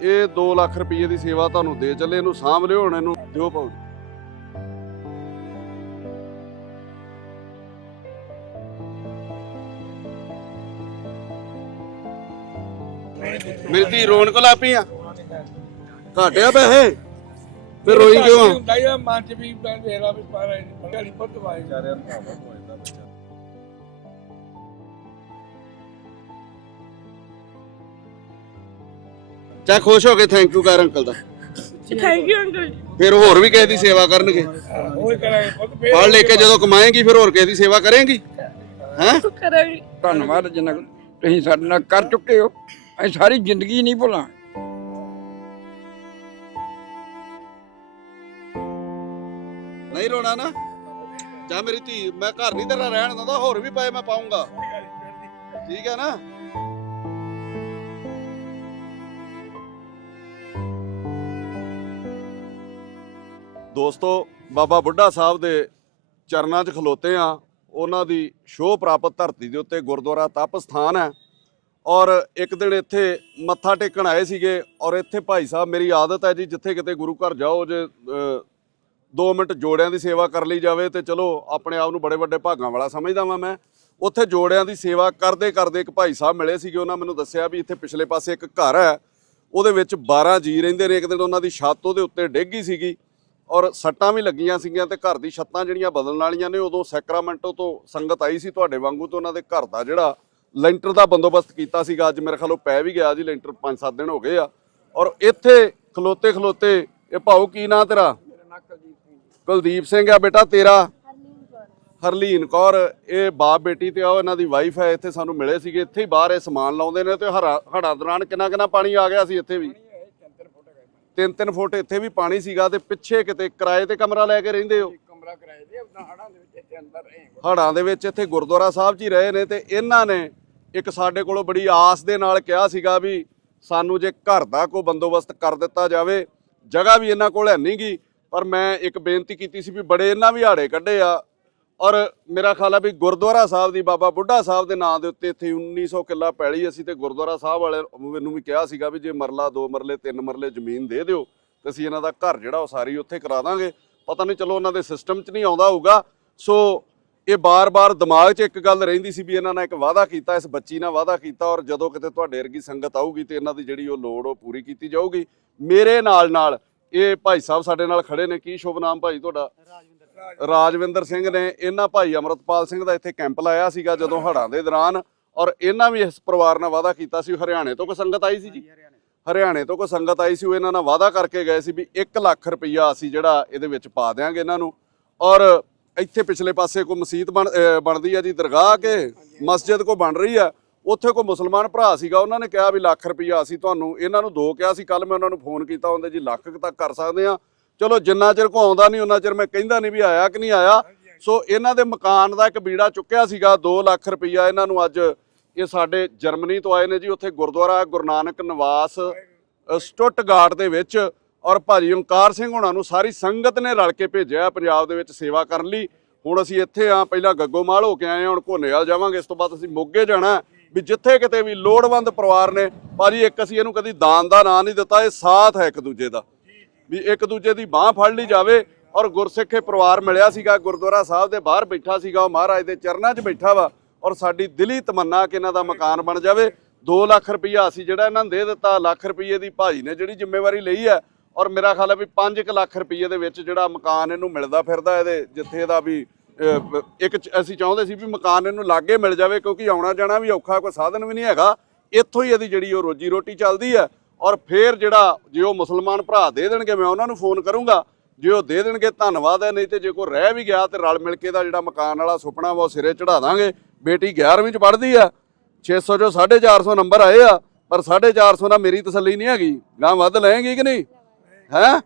ਇਹ 2 ਲੱਖ ਰੁਪਏ ਦੀ ਸੇਵਾ ਤੁਹਾਨੂੰ ਦੇ ਚੱਲੇ ਇਹਨੂੰ ਸਾਂਭ ਲਿਓ ਹੁਣ ਇਹਨੂੰ ਦਿਓ ਪਾਉ ਮੇਰੀ ਧੀ ਰੋਣ ਕੋ ਲਾਪੀ ਆ। ਘਾਟਿਆ ਪੈਸੇ? ਫਿਰ ਰੋਈ ਕਿਉਂ ਆ? ਆ ਮਨ ਚ ਵੀ ਮੈਂ ਵੇਲਾ ਵੀ ਪਰ ਗਾਲੀ ਪੁੱਤ ਵਾਏ ਜਾ ਰਿਹਾ ਚੱਲ ਖੁਸ਼ ਹੋ ਕੇ ਥੈਂਕ ਯੂ ਕਰ ਅੰਕਲ ਦਾ। ਥੈਂਕ ਯੂ ਅੰਕਲ ਫਿਰ ਹੋਰ ਵੀ ਕਿਸੇ ਦੀ ਸੇਵਾ ਕਰਨਗੇ। ਉਹ ਕਰਾਂਗੇ ਪੜ੍ਹ ਲੈ ਕੇ ਜਦੋਂ ਕਮਾਏਂਗੀ ਫਿਰ ਹੋਰ ਕਿਸੇ ਦੀ ਸੇਵਾ ਕਰੇਂਗੀ। ਹੈਂ? ਕਰਾਂਗੀ। ਧੰਨਵਾਦ ਜਿੰਨਾ ਤੁਸੀਂ ਸਾਡੇ ਨਾਲ ਕਰ ਚੁੱਕੇ ਹੋ। ਅਸੀਂ ਸਾਰੀ ਜ਼ਿੰਦਗੀ ਨਹੀਂ ਭੁੱਲਾਂ। ਨਹੀਂ ਰੋਣਾ ਨਾ। ਜਾਂ ਮੇਰੀ ਧੀ ਮੈਂ ਘਰ ਨਹੀਂ ਤੇਰਾ ਰਹਿਣ ਦਿੰਦਾ ਹੋਰ ਵੀ ਪਏ ਮੈਂ ਪਾਉਂਗਾ। ਠੀਕ ਹੈ ਨਾ? ਦੋਸਤੋ ਬਾਬਾ ਬੁੱਢਾ ਸਾਹਿਬ ਦੇ ਚਰਨਾਂ 'ਚ ਖਲੋਤੇ ਆ। ਉਹਨਾਂ ਦੀ ਸ਼ੋਅ ਪ੍ਰਾਪਤ ਧਰਤੀ ਦੇ ਉੱਤੇ ਗੁਰਦੁਆਰਾ ਤਪ ਸਥਾਨ ਹੈ। ਔਰ ਇੱਕ ਦਿਨ ਇੱਥੇ ਮੱਥਾ ਟੇਕਣ ਆਏ ਸੀਗੇ ਔਰ ਇੱਥੇ ਭਾਈ ਸਾਹਿਬ ਮੇਰੀ ਆਦਤ ਹੈ ਜੀ ਜਿੱਥੇ ਕਿਤੇ ਗੁਰੂ ਘਰ ਜਾਓ ਜੇ ਅ, 2 ਮਿੰਟ ਜੋੜਿਆਂ ਦੀ ਸੇਵਾ ਕਰ ਲਈ ਜਾਵੇ ਤੇ ਚਲੋ ਆਪਣੇ ਆਪ ਨੂੰ ਬੜੇ ਵੱਡੇ ਭਾਗਾਂ ਵਾਲਾ ਸਮਝਦਾ ਵਾਂ ਮੈਂ। ਉੱਥੇ ਜੋੜਿਆਂ ਦੀ ਸੇਵਾ ਕਰਦੇ ਕਰਦੇ ਇੱਕ ਭਾਈ ਸਾਹਿਬ ਮਿਲੇ ਸੀਗੇ। ਉਹਨਾਂ ਮੈਨੂੰ ਦੱਸਿਆ ਵੀ ਇੱਥੇ ਪਿਛਲੇ ਪਾਸੇ ਇੱਕ ਘਰ ਹੈ। ਉਹਦੇ ਵਿੱਚ 12 ਜੀ ਰਹਿੰਦੇ ਨੇ। ਇੱਕ ਦਿਨ ਉਹਨਾਂ ਦੀ ਛੱਤ ਉਹਦੇ ਉੱਤੇ ਡਿੱਗ ਗਈ ਸੀਗੀ। ਔਰ ਸੱਟਾਂ ਵੀ ਲੱਗੀਆਂ ਸੀਗੀਆਂ ਤੇ ਘਰ ਦੀ ਛੱਤਾਂ ਜਿਹੜੀਆਂ ਬਦਲਣ ਵਾਲੀਆਂ ਨੇ ਉਦੋਂ ਸੈਕਰਾਮੈਂਟੋ ਤੋਂ ਸੰਗਤ ਆਈ ਸੀ ਤੁਹਾਡੇ ਵਾਂਗੂ ਤੇ ਉਹਨਾਂ ਦੇ ਘਰ ਦਾ ਜਿਹੜਾ ਲੈਂਟਰ ਦਾ ਬੰਦੋਬਸਤ ਕੀਤਾ ਸੀਗਾ। ਅੱਜ ਮੇਰੇ ਖਿਆਲ ਉਹ ਪੈ ਵੀ ਗਿਆ ਜੀ ਲੈਂਟਰ 5-7 ਦਿਨ ਹੋ ਗਏ ਆ। ਔਰ ਇੱਥੇ ਖਲੋਤੇ ਖਲੋਤੇ ਇਹ ਭਾਊ ਕੀ ਨਾਂ ਤੇਰਾ? ਕੁਲਦੀਪ ਸਿੰਘ ਆ ਬੇਟਾ ਤੇਰਾ? ਹਰਲੀਨ ਕੌਰ। ਇਹ ਬਾਪ ਬੇਟੀ ਤੇ ਆ ਇਹਨਾਂ ਦੀ ਵਾਈਫ ਹੈ ਇੱਥੇ ਸਾਨੂੰ ਮਿਲੇ ਸੀਗੇ। ਇੱਥੇ ਹੀ ਬਾਹਰ ਇਹ ਸਮਾਨ ਲਾਉਂਦੇ ਨੇ ਤੇ ਹੜਾਂ ਦੌਰਾਨ ਕਿੰਨਾ ਕਿੰਨਾ ਪਾਣੀ ਆ ਗਿਆ ਸੀ ਇੱਥੇ ਵੀ? ਤਿੰਨ ਤਿੰਨ ਫੁੱਟ ਇੱਥੇ ਵੀ ਪਾਣੀ ਸੀਗਾ ਤੇ ਪਿੱਛੇ ਕਿਤੇ ਕਿਰਾਏ ਤੇ ਕਮਰਾ ਲੈ ਕੇ ਰਹਿੰਦੇ ਹੋ? ਕਮਰਾ ਕਿਰਾਏ ਹੜਾਂ ਦੇ ਵਿੱਚ ਇੱਥੇ ਅੰਦਰ ਰਹੇ ਹੜਾਂ ਦੇ ਵਿੱਚ ਇੱਥੇ ਗੁਰਦੁਆਰਾ ਸਾਹਿਬ 'ਚ ਹੀ ਰਹੇ ਨੇ ਤੇ ਇਹਨਾਂ ਨੇ ਇੱਕ ਸਾਡੇ ਕੋਲੋਂ ਬੜੀ ਆਸ ਦੇ ਨਾਲ ਕਿਹਾ ਸੀਗਾ ਵੀ ਸਾਨੂੰ ਜੇ ਘਰ ਦਾ ਕੋਈ ਬੰਦੋਬਸਤ ਕਰ ਦਿੱਤਾ ਜਾਵੇ ਜਗ੍ਹਾ ਵੀ ਇਹਨਾਂ ਕੋਲ ਹੈ ਨਹੀਂਗੀ ਪਰ ਮੈਂ ਇੱਕ ਬੇਨਤੀ ਕੀਤੀ ਸੀ ਵੀ ਬੜੇ ਇਹਨਾਂ ਵੀ ਹਾੜੇ ਕੱਢੇ ਆ ਔਰ ਮੇਰਾ ਖਿਆਲ ਆ ਵੀ ਗੁਰਦੁਆਰਾ ਸਾਹਿਬ ਦੀ ਬਾਬਾ ਬੁੱਢਾ ਸਾਹਿਬ ਦੇ ਨਾਂ ਦੇ ਉੱਤੇ ਇੱਥੇ 1900 ਕਿੱਲਾ ਪੈਲੀ ਅਸੀਂ ਤੇ ਗੁਰਦੁਆਰਾ ਸਾਹਿਬ ਵਾਲੇ ਮੈਨੂੰ ਵੀ ਕਿਹਾ ਸੀਗਾ ਵੀ ਜੇ ਮਰਲਾ, ਦੋ ਮਰਲੇ, ਤਿੰਨ ਮਰਲੇ ਜ਼ਮੀਨ ਦੇ ਦਿਓ ਤੇ ਅਸੀਂ ਇਹਨਾਂ ਦਾ ਘਰ ਜਿਹੜਾ ਉਹ ਸਾਰੀ ਉੱਥੇ ਕਰਾ ਦਾਂਗੇ। ਪਤਾ ਨਹੀਂ ਚਲੋ ਉਹਨਾਂ ਦੇ ਸਿਸਟਮ 'ਚ ਨਹੀਂ ਆਉਂਦਾ ਹੋਊਗਾ। ਸੋ ਇਹ ਬਾਰ-ਬਾਰ ਦਿਮਾਗ 'ਚ ਇੱਕ ਗੱਲ ਰਹਿੰਦੀ ਸੀ ਵੀ ਇਹਨਾਂ ਨਾਲ ਇੱਕ ਵਾਅਦਾ ਕੀਤਾ, ਇਸ ਬੱਚੀ ਨਾਲ ਵਾਅਦਾ ਕੀਤਾ ਔਰ ਜਦੋਂ ਕਿਤੇ ਤੁਹਾਡੇ ਵਰਗੀ ਸੰਗਤ ਆਊਗੀ ਤੇ ਇਹਨਾਂ ਦੀ ਜਿਹੜੀ ਉਹ ਲੋੜ ਉਹ ਪੂਰੀ ਕੀਤੀ ਜਾਊਗੀ। ਮੇਰੇ ਨਾਲ ਨਾਲ ਇਹ ਭਾਈ ਸਾਹਿਬ ਸਾਡੇ ਨਾਲ ਖੜੇ ਨੇ। ਕੀ ਸ਼ੁਭ ਨਾਮ ਭਾਈ ਤੁਹਾਡਾ? ਰਾਜਵਿੰਦਰ ਸਿੰਘ ਨੇ ਇਹਨਾਂ ਭਾਈ ਅਮਰਤਪਾਲ ਸਿੰਘ ਦਾ ਇੱਥੇ ਕੈਂਪ ਲਾਇਆ ਸੀਗਾ ਜਦੋਂ ਹੜ੍ਹਾਂ ਦੇ ਦੌਰਾਨ ਔਰ ਇਹਨਾਂ ਵੀ ਇਸ ਪਰਿਵਾਰ ਨਾਲ ਵਾਅਦਾ ਕੀਤਾ ਸੀ ਹਰਿਆਣੇ ਤੋਂ ਕੋਈ ਸੰਗਤ ਆਈ ਸੀ ਜੀ? ਹਰਿਆਣੇ ਤੋਂ। ਕੋਈ ਸੰਗਤ ਆਈ ਸੀ ਉਹ ਇਹਨਾਂ ਨਾਲ ਵਾਅਦਾ ਕਰਕੇ ਗਏ ਸੀ ਵੀ 1 ਲੱਖ ਰੁਪਈਆ ਅਸੀਂ ਜਿਹੜਾ ਇਹਦੇ ਵਿੱਚ ਪਾ ਦਿਆਂਗੇ ਇਹਨਾਂ ਨੂੰ। ਔਰ ਇੱਥੇ ਪਿਛਲੇ ਪਾਸੇ ਕੋਈ ਮਸਜਿਦ ਬਣਦੀ ਆ ਜੀ ਦਰਗਾਹ ਕੇ ਮਸਜਿਦ ਕੋ ਬਣ ਰਹੀ ਆ ਉੱਥੇ ਕੋਈ ਮੁਸਲਮਾਨ ਭਰਾ ਸੀਗਾ ਉਹਨਾਂ ਨੇ ਕਿਹਾ ਵੀ ਲੱਖ ਰੁਪਈਆ ਅਸੀਂ ਤੁਹਾਨੂੰ ਇਹਨਾਂ ਨੂੰ ਦੋ ਕਿਹਾ ਸੀ ਕੱਲ ਮੈਂ ਉਹਨਾਂ ਨੂੰ ਫੋਨ ਕੀਤਾ ਹੁੰਦੇ ਜੀ ਲੱਖ ਕੁ ਤੱਕ ਕਰ ਸਕਦੇ ਆ ਚਲੋ ਜਿੰਨਾ ਚਿਰ ਕੋ ਆਉਂਦਾ ਨਹੀਂ ਉਹਨਾਂ ਚਿਰ ਮੈਂ ਕਹਿੰਦਾ ਨਹੀਂ ਵੀ ਆਇਆ ਕਿ ਨਹੀਂ ਆਇਆ। ਸੋ ਇਹਨਾਂ ਦੇ ਮਕਾਨ ਦਾ ਇੱਕ ਬੀੜਾ ਚੁੱਕਿਆ ਸੀਗਾ 2 ਲੱਖ ਰੁਪਈਆ ਇਹਨਾਂ ਨੂੰ ਅੱਜ ਇਹ ਸਾਡੇ ਜਰਮਨੀ ਤੋਂ ਆਏ ਨੇ ਜੀ ਉੱਥੇ ਗੁਰਦੁਆਰਾ ਗੁਰੂ ਨਾਨਕ ਨਿਵਾਸ ਅ, ਸਟੁੱਟਗਾਰਟ ਦੇ ਵਿੱਚ ਔਰ ਭਾਜੀ ਓਮਕਾਰ ਸਿੰਘ ਹੋਣਾ ਨੂੰ ਸਾਰੀ ਸੰਗਤ ਨੇ ਰਲ ਕੇ ਭੇਜਿਆ ਪੰਜਾਬ ਦੇ ਵਿੱਚ ਸੇਵਾ ਕਰਨ ਲਈ। ਹੁਣ ਅਸੀਂ ਇੱਥੇ ਆ ਪਹਿਲਾਂ ਗੱਗੋਮਾਲ ਹੋ ਕੇ ਆਏ ਹਾਂ ਹੁਣ ਘੋਨੇਵਾਲ ਜਾਵਾਂਗੇ ਇਸ ਤੋਂ ਬਾਅਦ ਅਸੀਂ ਮੋਗੇ ਜਾਣਾ ਵੀ ਜਿੱਥੇ ਕਿਤੇ ਵੀ ਲੋੜਵੰਦ ਪਰਿਵਾਰ ਨੇ ਭਾਜੀ ਇੱਕ ਅਸੀਂ ਇਹਨੂੰ ਕਦੀ ਦਾਨ ਦਾ ਨਾਂ ਨਹੀਂ ਦਿੱਤਾ ਇਹ ਸਾਥ ਹੈ ਇੱਕ ਦੂਜੇ ਦਾ। ਵੀ ਇੱਕ ਦੂਜੇ ਦੀ ਬਾਹ ਫੜ ਲਈ ਜਾਵੇ ਔਰ ਗੁਰਸਿੱਖੇ ਪਰਿਵਾਰ ਮਿਲਿਆ ਸੀਗਾ, ਗੁਰਦੁਆਰਾ ਸਾਹਿਬ ਦੇ ਬਾਹਰ ਬੈਠਾ ਸੀਗਾ, ਉਹ ਮਹਾਰਾਜ ਦੇ ਚਰਨਾਂ 'ਚ ਬੈਠਾ ਵਾ ਔਰ ਸਾਡੀ ਦਿਲੀ ਤਮੰਨਾ ਕਿ ਇਹਨਾਂ ਦਾ ਮਕਾਨ ਬਣ ਜਾਵੇ। 2 ਲੱਖ ਰੁਪਈਆ ਅਸੀਂ ਜਿਹੜਾ ਇਹਨਾਂ ਨੂੰ ਦੇ ਦਿੱਤਾ, ਲੱਖ ਰੁਪਈਏ ਦੀ ਭਾਜੀ ਨੇ ਜਿਹੜੀ ਜ਼ਿੰਮੇਵਾਰੀ ਲਈ ਹੈ ਔਰ ਮੇਰਾ ਖਿਆਲ ਹੈ ਵੀ 5 ਲੱਖ ਰੁਪਈਏ ਦੇ ਵਿੱਚ ਜਿਹੜਾ ਮਕਾਨ ਇਹਨੂੰ ਮਿਲਦਾ ਫਿਰਦਾ ਇਹਦੇ ਜਿੱਥੇ ਇਹਦਾ ਵੀ ਇੱਕ ਅਸੀਂ ਚਾਹੁੰਦੇ ਸੀ ਵੀ ਮਕਾਨ ਇਹਨੂੰ ਲਾਗੇ ਮਿਲ ਜਾਵੇ ਕਿਉਂਕਿ ਆਉਣਾ ਜਾਣਾ ਵੀ ਔਖਾ ਕੋਈ ਸਾਧਨ ਵੀ ਨਹੀਂ ਹੈਗਾ। ਇੱਥੋਂ ਹੀ ਇਹਦੀ ਜਿਹੜੀ ਉਹ ਰੋਜੀ ਰੋਟੀ ਚੱਲਦੀ ਹੈ ਔਰ ਫਿਰ ਜਿਹੜਾ ਜੇ ਉਹ ਮੁਸਲਮਾਨ ਭਰਾ ਦੇ ਦੇਣਗੇ, ਮੈਂ ਉਹਨਾਂ ਨੂੰ ਫੋਨ ਕਰੂੰਗਾ। ਜੇ ਉਹ ਦੇ ਦੇਣਗੇ, ਧੰਨਵਾਦ ਹੈ, ਨਹੀਂ ਤੇ ਜੇ ਕੋਈ ਰਹਿ ਵੀ ਗਿਆ ਤੇ ਰਲ ਮਿਲ ਕੇ ਦਾ ਜਿਹੜਾ ਮਕਾਨ ਵਾਲਾ ਸੁਪਨਾ ਵਾ, ਉਹ ਸਿਰੇ ਚੜਾ ਦਾਂਗੇ। ਬੇਟੀ 11ਵੀਂ ਚ ਪੜ੍ਹਦੀ ਆ। 600 ਚੋਂ 450 ਨੰਬਰ ਆਏ ਆ, ਪਰ 450 ਨਾਲ ਮੇਰੀ ਤਸੱਲੀ ਨਹੀਂ ਹੈਗੀ। ਗਾਂ ਵੱਧ ਲਏਗੀ ਕਿ ਨਹੀਂ? ਹੈ?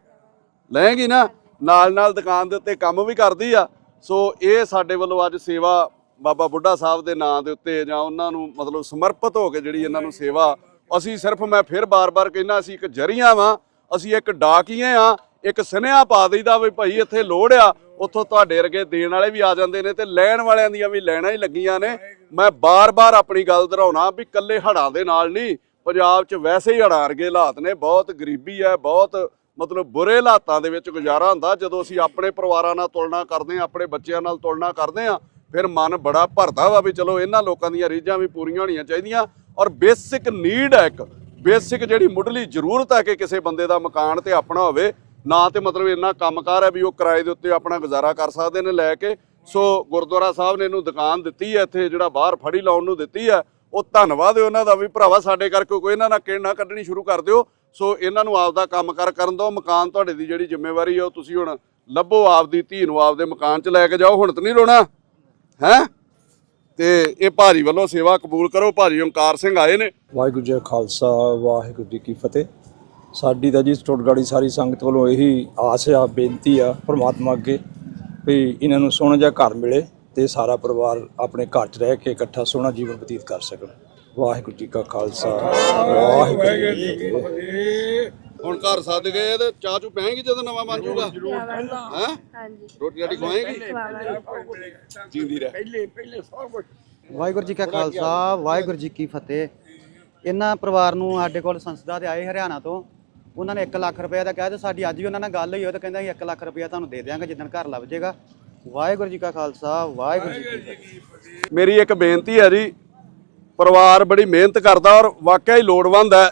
ਲਏਗੀ ਨਾ? ਨਾਲ ਨਾਲ ਦੁਕਾਨ ਦੇ ਉੱਤੇ ਕੰਮ ਵੀ ਕਰਦੀ ਆ। ਸੋ ਇਹ ਸਾਡੇ ਵੱਲੋਂ ਅੱਜ ਸੇਵਾ ਬਾਬਾ ਬੁੱਢਾ ਸਾਹਿਬ ਦੇ ਨਾਂ ਦੇ ਉੱਤੇ ਜਾਂ ਉਹਨਾਂ ਨੂੰ ਮਤਲਬ ਸਮਰਪਿਤ ਹੋ ਕੇ ਜਿਹੜੀ ਇਹਨਾਂ ਨੂੰ ਸੇਵਾ ਅਸੀਂ ਸਿਰਫ ਮੈਂ ਫਿਰ ਬਾਰ-ਬਾਰ ਕਹਿੰਦਾ, ਅਸੀਂ ਇੱਕ ਜਰੀਆਂ ਵਾਂ, ਅਸੀਂ ਇੱਕ ਡਾਕੀਏ ਆ ਇੱਕ ਸੁਨੇਹਾ ਪਾ ਦਈਦਾ ਵੀ ਭਾਈ ਇੱਥੇ ਲੋੜ ਆ, ਉੱਥੋਂ ਤੁਹਾਡੇ ਵਰਗੇ ਦੇਣ ਵਾਲੇ ਵੀ ਆ ਜਾਂਦੇ ਨੇ ਤੇ ਲੈਣ ਵਾਲਿਆਂ ਦੀਆਂ ਵੀ ਲੈਣਾ ਹੀ ਲੱਗੀਆਂ ਨੇ। ਮੈਂ ਬਾਰ-ਬਾਰ ਆਪਣੀ ਗੱਲ ਦੁਹਰਾਉਣਾ ਵੀ ਕੱਲੇ ਹੜਾਂ ਦੇ ਨਾਲ ਨਹੀਂ, ਪੰਜਾਬ 'ਚ ਵੈਸੇ ਹੀ ਅੜਾਰਗੇ ਹਾਲਾਤ ਨੇ, ਬਹੁਤ ਗਰੀਬੀ ਹੈ, ਬਹੁਤ ਮਤਲਬ ਬੁਰੇ ਹਾਲਾਤਾਂ ਦੇ ਵਿੱਚ ਗੁਜ਼ਾਰਾ ਹੁੰਦਾ, ਜਦੋਂ ਅਸੀਂ ਆਪਣੇ ਪਰਿਵਾਰਾਂ ਨਾਲ ਤੁਲਨਾ ਕਰਦੇ ਹਾਂ, ਆਪਣੇ ਬੱਚਿਆਂ ਨਾਲ ਤੁਲਨਾ ਕਰਦੇ ਹਾਂ, ਫਿਰ ਮਨ ਬੜਾ ਭਰਦਾ ਵਾ ਵੀ ਚਲੋ ਇਹਨਾਂ ਲੋਕਾਂ ਦੀਆਂ ਰੀਝਾਂ ਵੀ ਪੂਰੀਆਂ ਹੋਣੀਆਂ ਚਾਹੀਦੀਆਂ ਔਰ ਬੇਸਿਕ ਨੀਡ ਹੈ ਇੱਕ। ਬੇਸਿਕ ਜਿਹੜੀ ਮੁੱਢਲੀ ਜ਼ਰੂਰਤ ਹੈ ਕਿ ਕਿਸੇ ਬੰਦੇ ਦਾ ਮਕਾਨ ਤੇ ਆਪਣਾ ਹੋਵੇ, ਨਾ ਤੇ ਮਤਲਬ ਇੰਨਾ ਕੰਮਕਾਰ ਹੈ ਵੀ ਉਹ ਕਿਰਾਏ ਦੇ ਉੱਤੇ ਆਪਣਾ ਗੁਜ਼ਾਰਾ ਕਰ ਸਕਦੇ ਨੇ ਲੈ ਕੇ। ਸੋ ਗੁਰਦੁਆਰਾ ਸਾਹਿਬ ਨੇ ਇਹਨੂੰ ਦੁਕਾਨ ਦਿੱਤੀ ਹੈ, ਇੱਥੇ ਜਿਹੜਾ ਬਾਹਰ ਫੜੀ ਲਾਉਣ ਨੂੰ ਦਿੱਤੀ ਹੈ। ਉਹ ਧੰਨਵਾਦ ਹੈ ਉਹਨਾਂ ਦਾ ਵੀ, ਭਰਾਵਾ ਸਾਡੇ ਕਰਕੇ ਕੋਈ ਇਹਨਾਂ ਨਾਲ ਕਿਹੜ ਨਾ ਕੱਢਣੀ ਸ਼ੁਰੂ ਕਰ ਦਿਓ। ਸੋ ਇਹਨਾਂ ਨੂੰ ਆਪਦਾ ਕੰਮਕਾਰ ਕਰਨ ਦਿਓ, ਮਕਾਨ ਤੁਹਾਡੇ ਦੀ ਜਿਹੜੀ ਜ਼ਿੰਮੇਵਾਰੀ ਹੈ ਉਹ ਤੁਸੀਂ ਹੁਣ ਲੱਭੋ, ਆਪਦੀ ਧੀ ਨੂੰ ਆਪਦੇ ਮਕਾਨ 'ਚ ਲੈ ਕੇ ਜਾਓ। ਹੁਣ ਤਾਂ ਨਹੀਂ ਰੋਣਾ, ਹੈ? ਤੇ ਇਹ ਭਾਜੀ ਵੱਲੋਂ ਸੇਵਾ ਕਬੂਲ ਕਰੋ। ਭਾਜੀ ਓਮਕਾਰ ਸਿੰਘ ਆਏ ਨੇ। ਵਾਹਿਗੁਰੂ ਜੀ ਕਾ ਖਾਲਸਾ, ਵਾਹਿਗੁਰੂ ਜੀ ਕੀ ਫਤਿਹ। ਸਾਡੀ ਤਾਂ ਜੀ ਸਟੁੱਟਗਾੜੀ ਸਾਰੀ ਸੰਗਤ ਵੱਲੋਂ ਇਹੀ ਆਸ ਆ, ਬੇਨਤੀ ਆ ਪ੍ਰਮਾਤਮਾ ਅੱਗੇ ਵੀ ਇਹਨਾਂ ਨੂੰ ਸੋਹਣਾ ਜਿਹਾ ਘਰ ਮਿਲੇ ਤੇ ਸਾਰਾ ਪਰਿਵਾਰ ਆਪਣੇ ਘਰ 'ਚ ਰਹਿ ਕੇ ਇਕੱਠਾ ਸੋਹਣਾ ਜੀਵਨ ਬਤੀਤ ਕਰ ਸਕਣ। ਵਾਹਿਗੁਰੂ ਜੀ ਕਾ ਖਾਲਸਾ, ਵਾਹਿਗੁਰੂ ਜੀ ਕੀ ਫਤਿਹ। ਹੁਣ ਘਰ ਸੱਦ ਗਏ ਤੇ ਚਾਹ ਚੂ ਪੈਣਗੀ ਜਦੋਂ ਨਵਾਂ ਬਣ ਜਾਊਗਾ? ਹੈ। ਹਾਂਜੀ। ਰੋਟੀ ਰਾਟੀ ਖਵਾਏਗੀ? ਜਿੰਦੀ ਰਹਿ। ਪਹਿਲੇ ਪਹਿਲੇ ਸਭ ਕੁਝ ਵਾਹਿਗੁਰੂ ਜੀ ਕਾ ਖਾਲਸਾ ਵਾਹਿਗੁਰੂ ਜੀ ਕੀ ਫਤਿਹ। ਇਹਨਾਂ ਪਰਿਵਾਰ ਨੂੰ ਸਾਡੇ ਕੋਲ ਸੰਸਥਾ ਦੇ ਆਏ ਹਰਿਆਣਾ ਤੋਂ। ਉਹਨਾਂ ਨੇ 1 ਲੱਖ ਰੁਪਏ ਦਾ ਕਿਹਾ ਤੇ ਸਾਡੀ ਅੱਜ ਵੀ ਉਹਨਾਂ ਨਾਲ ਗੱਲ ਹੋਈ ਉਹ ਤਾਂ ਕਹਿੰਦਾ ਅਸੀਂ 1 ਲੱਖ ਰੁਪਏ ਤੁਹਾਨੂੰ ਦੇ ਦਿਆਂਗੇ ਜਿੱਦਣ ਘਰ ਲੱਭ ਜਾਏਗਾ। ਵਾਹਿਗੁਰੂ ਜੀ ਕਾ ਖਾਲਸਾ ਵਾਹਿਗੁਰੂ ਜੀ ਕੀ ਫਤਿਹ ਮੇਰੀ ਇੱਕ ਬੇਨਤੀ ਹੈ ਜੀ ਪਰਿਵਾਰ ਬੜੀ ਮਿਹਨਤ ਕਰਦਾ ਔਰ ਵਾਕਿਆ ਹੀ ਲੋੜਵੰਦ ਹੈ।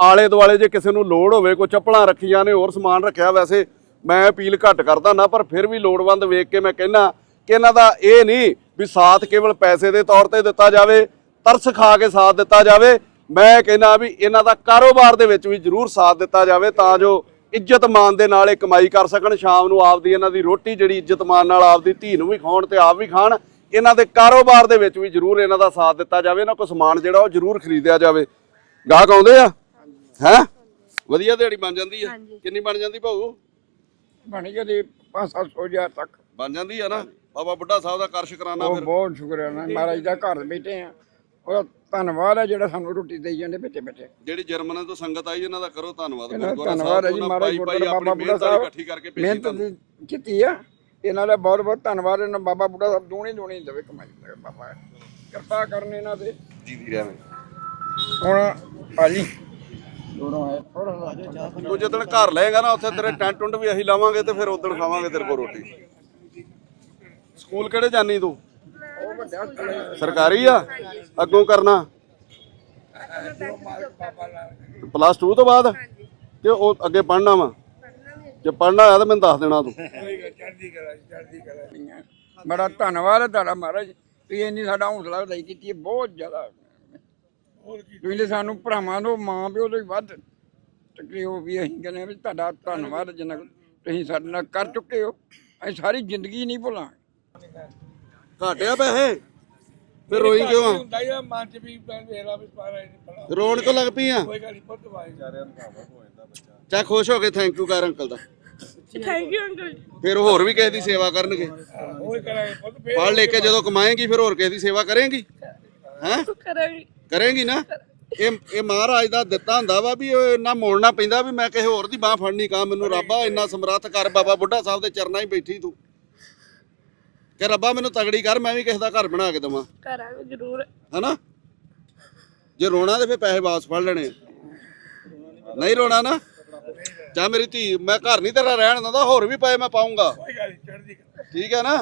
ਆਲੇ ਦੁਆਲੇ ਜੇ ਕਿਸੇ ਨੂੰ ਲੋੜ ਹੋਵੇ, ਕੋਈ ਚੱਪਲਾਂ ਰੱਖੀਆਂ ਨੇ, ਹੋਰ ਸਮਾਨ ਰੱਖਿਆ, ਵੈਸੇ ਮੈਂ ਅਪੀਲ ਘੱਟ ਕਰਦਾ ਨਾ, ਪਰ ਫਿਰ ਵੀ ਲੋੜਵੰਦ ਵੇਖ ਕੇ ਮੈਂ ਕਹਿੰਦਾ ਕਿ ਇਹਨਾਂ ਦਾ ਇਹ ਨਹੀਂ ਵੀ ਸਾਥ ਕੇਵਲ ਪੈਸੇ ਦੇ ਤੌਰ ਤੇ ਦਿੱਤਾ ਜਾਵੇ, ਤਰਸ ਖਾ ਕੇ ਸਾਥ ਦਿੱਤਾ ਜਾਵੇ। ਮੈਂ ਕਹਿੰਦਾ ਵੀ ਇਹਨਾਂ ਦਾ ਕਾਰੋਬਾਰ ਦੇ ਵਿੱਚ ਵੀ ਜ਼ਰੂਰ ਸਾਥ ਦਿੱਤਾ ਜਾਵੇ ਤਾਂ ਜੋ ਇੱਜ਼ਤ ਮਾਨ ਦੇ ਨਾਲ ਇਹ ਕਮਾਈ ਕਰ ਸਕਣ, ਸ਼ਾਮ ਨੂੰ ਆਪਦੀ ਇਹਨਾਂ ਦੀ ਰੋਟੀ ਜਿਹੜੀ ਇੱਜ਼ਤ ਮਾਨ ਨਾਲ ਆਪਦੀ ਧੀ ਨੂੰ ਵੀ ਖਾਣ ਤੇ ਆਪ ਵੀ ਖਾਣ। ਇਹਨਾਂ ਦੇ ਕਾਰੋਬਾਰ ਦੇ ਵਿੱਚ ਵੀ ਜ਼ਰੂਰ ਇਹਨਾਂ ਦਾ ਸਾਥ ਦਿੱਤਾ ਜਾਵੇ ਇਹਨਾਂ ਕੋਲ ਸਮਾਨ ਜਿਹੜਾ ਉਹ ਜ਼ਰੂਰ ਖਰੀਦਿਆ ਜਾਵੇ। ਗਾਹਕ ਆਉਂਦੇ ਆ? ਹੈ? ਵਧੀਆ ਦਿਹਾੜੀ ਬਣ ਜਾਂਦੀ ਹੈ ਹਾਂਜੀ। ਕਿੰਨੀ ਬਣ ਜਾਂਦੀ ਭਾਊ? ਬਣ ਗਏ ਦੇ 5-700 ਹਜ਼ਾਰ ਤੱਕ। ਬਣ ਜਾਂਦੀ ਆ ਨਾ। ਬਾਬਾ ਬੁੱਢਾ ਸਾਹਿਬ ਦਾ ਕਰ ਸ਼ੁਕਰਾਨਾ ਫਿਰ। ਬਹੁਤ ਸ਼ੁਕਰਾਨਾ। ਮਹਾਰਾਜ ਦਾ ਘਰ ਬੈਠੇ ਆ। ਉਹਦਾ ਧੰਨਵਾਦ ਹੈ ਜਿਹੜਾ ਸਾਨੂੰ ਰੋਟੀ ਦੇਈ ਜਾਂਦੇ ਬੈਠੇ ਬੈਠੇ। ਜਿਹੜੀ ਜਰਮਨੀ ਤੋਂ ਸੰਗਤ ਆਈ ਇਹਨਾਂ ਦਾ ਕਰੋ ਧੰਨਵਾਦ। ਇਹਨਾਂ ਦਾ ਗੁਰਦੁਆਰਾ ਧੰਨਵਾਦ ਹੈ ਸਾਹਿਬ ਜੀ ਮਹਾਰਾਜ ਗੁਰਦੁਆਰਾ ਬਾਬਾ ਬੁੱਢਾ ਸਾਹਿਬ ਇਕੱਠੀ ਕਰਕੇ ਭੇਜੀ ਮਿਹਨਤ ਦੀ ਕੀਤੀ ਆ। ਇਹਨਾਂ ਦਾ ਬਹੁਤ ਬਹੁਤ ਧੰਨਵਾਦ ਇਹਨਾਂ ਬਾਬਾ ਬੁੱਢਾ ਸਾਹਿਬ ਦੂਣੀ ਦੂਣੀ ਦੇਵੇ ਕਮਾਈ ਦਾ ਬਾਬਾ। ਕਿਰਪਾ ਕਰਨ ਇਹਨਾਂ ਤੇ। ਜੀਦੀ ਰਹਿਵੇਂ ਹੁਣ ਭਾਜੀ। ਦੋਨੋਂ ਆਏ ਥੋੜਾ ਤੂੰ ਜਦੋਂ ਘਰ ਲਏਗਾ ਨਾ ਉੱਥੇ ਤੇਰੇ ਟੈਂਟ ਟੁੰਟ ਵੀ ਅਸੀਂ ਲਾਵਾਂਗੇ ਤੇ ਫਿਰ ਉਦੋਂ ਖਾਵਾਂਗੇ ਤੇਰੇ ਕੋਲ ਰੋਟੀ। ਸਕੂਲ ਕਿਹੜੇ ਜਾਨੀ ਤੂੰ? ਸਰਕਾਰੀ ਆ? ਅੱਗੋਂ ਕਰਨਾ। ਪਲੱਸ 2 ਤੋਂ ਬਾਅਦ? ਤੇ ਉਹ ਅੱਗੇ ਪੜ੍ਹਨਾ ਵਾ? ਜੇ ਪੜ੍ਹਨਾ ਹੋਇਆ ਤਾਂ ਮੈਨੂੰ ਦੱਸ ਦੇਣਾ ਤੂੰ। ਚੜ੍ਹਦੀ ਕਲਾ ਚੜ੍ਹਦੀ ਕਲਾ ਨਹੀਂ ਹੈ। ਬੜਾ ਧੰਨਵਾਦ ਹੈ ਤੁਹਾਡਾ ਮਹਾਰਾਜ। ਤੁਸੀਂ ਇੰਨੀ ਸਾਡਾ ਹੌਸਲਾ ਅਫਜ਼ਾਈ ਕੀਤੀ ਹੈ ਬਹੁਤ ਜ਼ਿਆਦਾ। ਤੁਸੀਂ ਤੇ ਸਾਨੂੰ ਭਰਾਵਾਂ ਨੂੰ ਮਾਂ ਪਿਓ ਤੋਂ ਵੀ ਵੱਧ ਤਕਲੀਫ ਹੋ ਵੀ ਅਸੀਂ ਕਹਿੰਦੇ ਹਾਂ ਵੀ ਤੁਹਾਡਾ ਧੰਨਵਾਦ ਜਿੰਨਾ ਕੁ ਤੁਸੀਂ ਸਾਡੇ ਨਾਲ ਕਰ ਚੁੱਕੇ ਹੋ। ਅਸੀਂ ਸਾਰੀ ਜ਼ਿੰਦਗੀ ਨਹੀਂ ਭੁੱਲਾਂਗੇ। ਘਾਟਿਆ ਪੈਸੇ? ਫਿਰ ਰੋਈ ਕਿਉਂ ਆ? ਹੁੰਦਾ ਹੀ ਮਨ ਚ ਵੀ ਪੈਣ ਵੇਲਾ ਵੀ ਪਾਰਾ ਰੋਣ ਕਿਉਂ ਲੱਗ ਪਈ ਆ? ਕੋਈ ਗੱਲ ਨਹੀਂ ਪੁੱਤ ਵਾਏ ਜਾ ਰਿਹਾ ਚਾ ਖੁਸ਼ ਹੋ ਕੇ ਥੈਂਕ ਯੂ ਕਰ ਅੰਕਲ ਦਾ। ਥੈਂਕ ਯੂ ਅੰਕਲ ਫਿਰ ਹੋਰ ਵੀ ਕਿਸੇ ਦੀ ਸੇਵਾ ਕਰਨਗੇ। ਉਹ ਕਰਾਂਗੇ ਪੁੱਤ ਫੇਰ ਪੜ੍ਹ ਲੈ ਕੇ ਜਦੋਂ ਕਮਾਏਂਗੀ ਫਿਰ ਹੋਰ ਕਿਸੇ ਦੀ ਸੇਵਾ ਕਰੇਂਗੀ। ਹੈਂ? ਕਰਾਂਗੇ। ਕਰੇਂਗੀ ਨਾ? ਇਹ ਇਹ ਮਹਾਰਾਜ ਦਾ ਦਿੱਤਾ ਹੁੰਦਾ ਵਾ ਵੀ ਉਹ ਇੰਨਾ ਮੋੜਨਾ ਪੈਂਦਾ ਵੀ ਮੈਂ ਕਿਸੇ ਹੋਰ ਦੀ ਬਾਹ ਫੜਨੀ ਕਾ ਮੈਨੂੰ ਰੱਬਾ ਇੰਨਾ ਸਮਰੱਥ ਕਰ ਬਾਬਾ ਬੁੱਢਾ ਸਾਹਿਬ ਦੇ ਚਰਨਾਂ 'ਹੀ ਬੈਠੀ ਤੂੰ। ਕਿ ਰੱਬਾ ਮੈਨੂੰ ਤਗੜੀ ਕਰ ਮੈਂ ਵੀ ਕਿਸੇ ਦਾ ਘਰ ਬਣਾ ਕੇ ਦਵਾਂ। ਕਰਾਂਗੇ ਜ਼ਰੂਰ। ਹਨਾ? ਜੇ ਰੋਣਾ ਤੇ ਫਿਰ ਪੈਸੇ ਵਾਪਸ ਫੜ ਲੈਣੇ ਆ। ਨਹੀਂ ਰੋਣਾ ਨਾ। ਚਾ ਮੇਰੀ ਧੀ ਮੈਂ ਘਰ ਨਹੀਂ ਤੇਰਾ ਰਹਿਣ ਦਿੰਦਾ ਹੋਰ ਵੀ ਪਏ ਮੈਂ ਪਾਉਂਗਾ। ਠੀਕ ਹੈ ਨਾ?